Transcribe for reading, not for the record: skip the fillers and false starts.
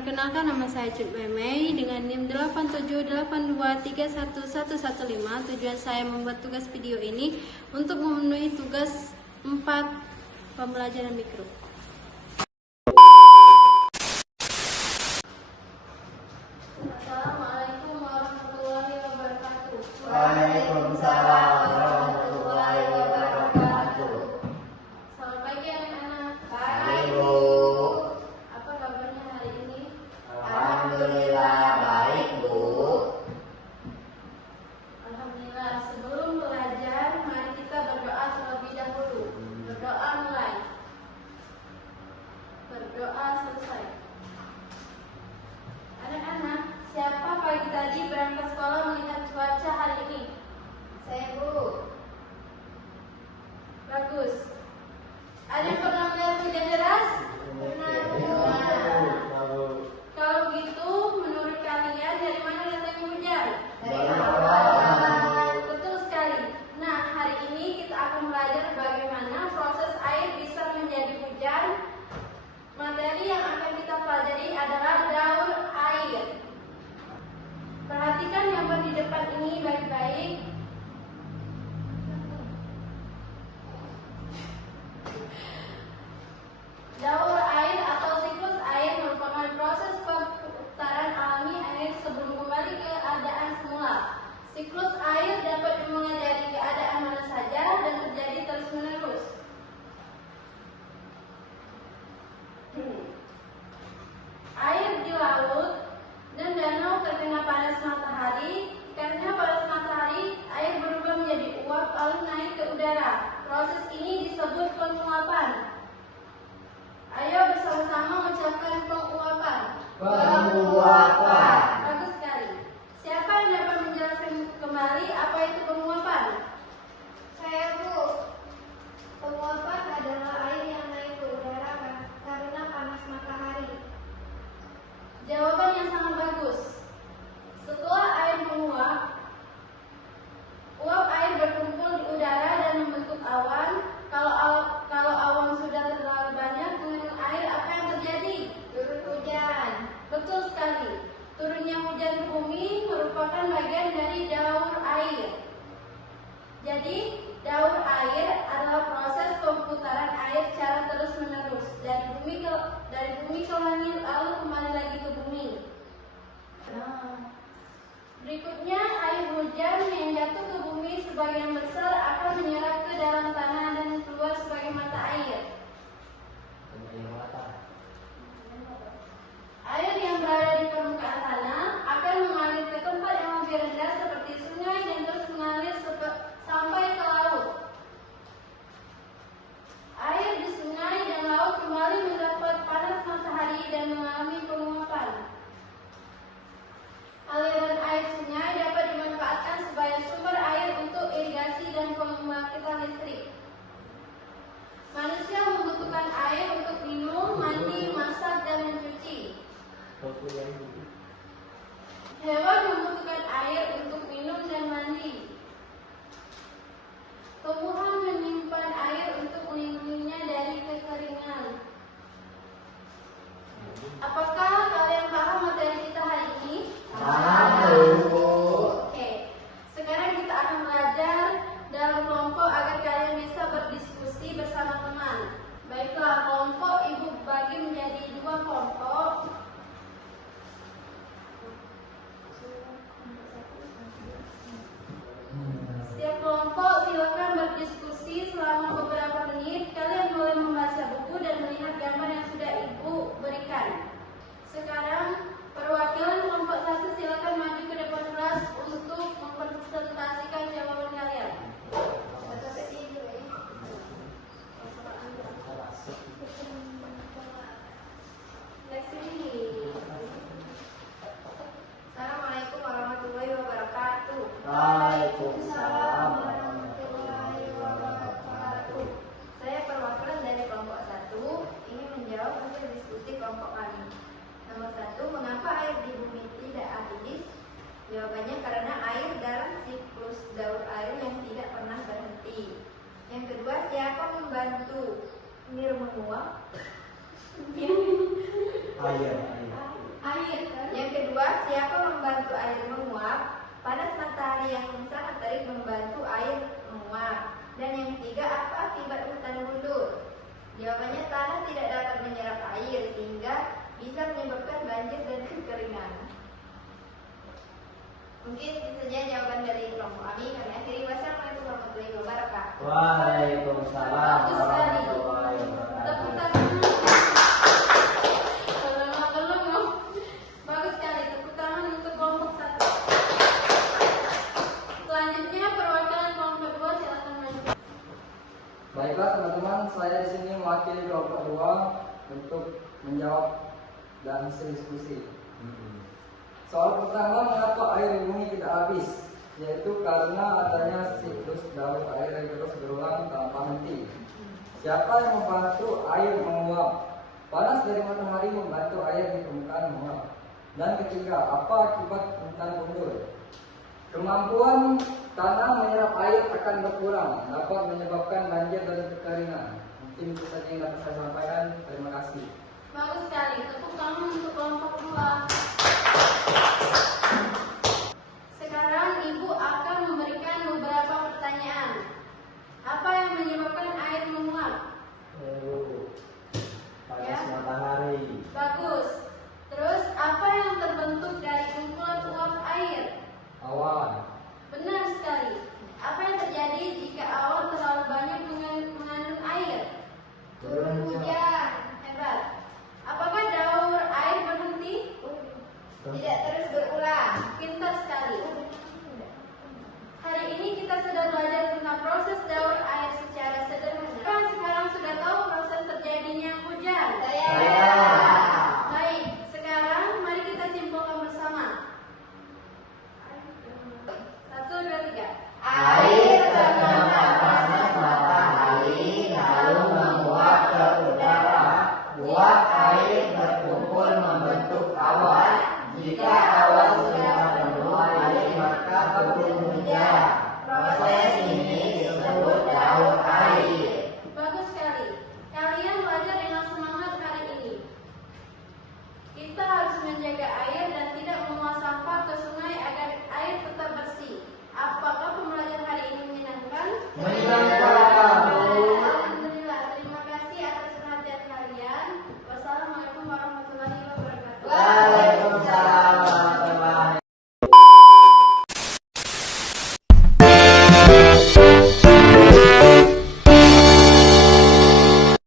Perkenalkan, nama saya Cut Memei dengan NIM 8782311115. Tujuan saya membuat tugas video ini untuk memenuhi tugas 4 pembelajaran mikro. Assalamualaikum warahmatullahi wabarakatuh. Waalaikumsalam warahmatullahi wabarakatuh. Selamat pagi anak-anak. Pagi, Bu. Apa kabarnya hari ini? Alhamdulillah baik, Bu. Alhamdulillah. Sebelum belajar, mari kita berdoa terlebih dahulu. Berdoa mulai. Berdoa selesai. Anak-anak, siapa pagi tadi berangkat sekolah melihat cuaca hari ini? Saya, Bu. Bagus. Ada yang pernah melihat hujan deras? Pernah, Kalau begitu, menurut kalian dari mana datangnya hujan? Dari Allah. Betul sekali. Nah, hari ini kita akan belajar bagaimana proses air bisa menjadi hujan. Materi yang akan kita pelajari adalah daur air. Perhatikan gambar di depan ini baik-baik. Daur air atau siklus air merupakan proses perputaran alami air sebelum kembali ke keadaan semula. Siklus air dapat dimulai dari keadaan mana saja dan terjadi terus-menerus. Air di laut dan danau terkena panas matahari. Karena panas matahari, air berubah menjadi uap lalu naik ke udara. Proses ini disebut penguapan. Ayo bersama-sama mengucapkan penguapan. Penguapan. Bagus sekali. Siapa yang dapat menjelaskan kembali apa itu penguapan? Saya, Bu. Penguapan adalah air yang naik ke udara karena panas matahari. Jawaban yang sangat bagus. Setelah air menguap, uap air berkumpul di udara dan membentuk awan. Kalau awan sudah terlalu banyak mengandung air, apa yang terjadi? Turun hujan. Betul sekali. Turunnya hujan ke bumi merupakan bagian dari daur air. Jadi, daur air adalah proses perputaran air secara terus-menerus dari bumi ke langit lalu kembali lagi ke bumi. Berikutnya, air hujan yang jatuh ke bumi sebagian besar akan menyerap ke dalam tanah dan keluar sebagai mata air. Air yang berada di permukaan tanah akan mengalir ke tempat yang lebih rendah seperti sungai dan terus mengalir sampai ke laut. Air di sungai dan laut kembali mendapat panas matahari dan mengalami penguapan. Aliran air sungai dapat dimanfaatkan sebagai sumber air untuk irigasi dan pembangkitan listrik. Manusia membutuhkan air untuk minum, mandi, masak, dan mencuci. Hewan membutuhkan air untuk minum dan mandi. Tumbuhan menyimpan air untuk melindunginya dari kekeringan. Apakah kalian paham materi kita hari ini? Paham, Bu. Oke. Sekarang kita akan belajar dalam kelompok agar kalian bisa berdiskusi bersama teman. Baiklah, kelompok ibu bagi menjadi 2 kelompok. Setiap kelompok silakan berdiskusi selama beberapa menit. Kalian boleh membaca buku dan melihat gambar yang sudah ibu berikan. Sekarang perwakilan kelompok 1 silakan maju ke depan kelas untuk mempresentasikan jawaban kalian. Next ini. Assalamualaikum warahmatullahi wabarakatuh. Waalaikumsalam. warahmatullahi wabarakatuh. Saya perwakilan dari kelompok 1 ingin menjawab hasil diskusi kelompok kami. Nomor 1, mengapa air di bumi tidak habis? Jawabannya karena air dalam siklus daur air yang tidak pernah berhenti. Yang kedua, siapa membantu Mir menguap? Air. Air. Yang kedua, siapa membantu air menguap? Panas matahari yang sangat terik membantu air menguap. Dan yang ketiga, apa akibat hutan gundul? Jawabannya, tanah tidak dapat menyerap air sehingga bisa menyebabkan banjir dan kekeringan. Mungkin itu saja jawaban dari kelompok kami. Kami akhiri. Wassalamualaikum warahmatullahi wabarakatuh. Waalaikumsalam Bagus sekali. warahmatullahi Tepuk wabarakatuh. tangan. Belum. Bagus sekali. Tepuk tangan untuk kelompok 1. Selanjutnya perwakilan kelompok 2 silakan maju. Baiklah teman-teman, saya di sini mewakili kelompok 2 untuk menjawab dan hasil diskusi. Soal pertama, mengapa air di bumi tidak habis? Yaitu karena adanya siklus daur air yang terus berulang tanpa henti. Siapa yang membantu air menguap? Panas dari matahari membantu air di permukaan menguap. Dan ketiga, apa akibat hutan gundul? Kemampuan tanah menyerap air akan berkurang, dapat menyebabkan banjir dan kekeringan. Mungkin itu saja yang dapat saya sampaikan. Terima kasih. Bagus sekali. Tepuk tangan untuk kelompok 2. Sekarang Ibu akan memberikan beberapa pertanyaan. Apa yang